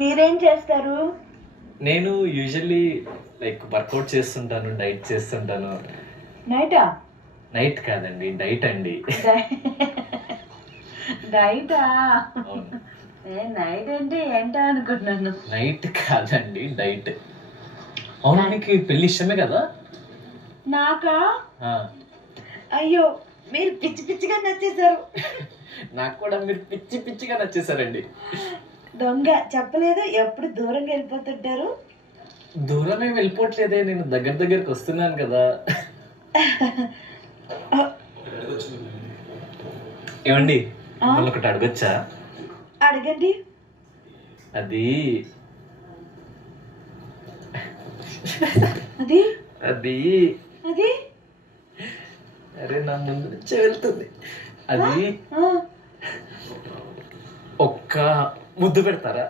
మీరేం చేస్తారు? నేను యూజువల్లీ లైక్ వర్కౌట్ చేస్తుంటాను, డైట్ చేస్తుంటాను. నైటా? నైట్ కాదండి, డైట్ అండి. డైటా? అవును. నైట్ అంటే ఏంటా అనుకున్నాను. నైట్ కాదండి, డైట్. అవును, నీకు పెళ్లి ఇష్టమే కదా? నాకా? ఆ, అయ్యో, మీరు పిచ్చి పిచ్చిగా నచ్చేసారు. నాకు కూడా మీరు పిచ్చి పిచ్చిగా నచ్చేసారండి. దొంగ చెప్పలేదు, ఎప్పుడు దూరంగా వెళ్ళిపోతుంటారు. దూరమే వెళ్ళిపోవట్లేదే, నేను దగ్గరికి వస్తున్నాను కదా. ఏమండి, మిమ్మల్ని ఒకటి అడగొచ్చా? అడగండి. అది అది అది అది అరే, నా ముందు నుంచే వెళ్తుంది. అది ఆ, ఒక్క ముద్దు పెడతారా?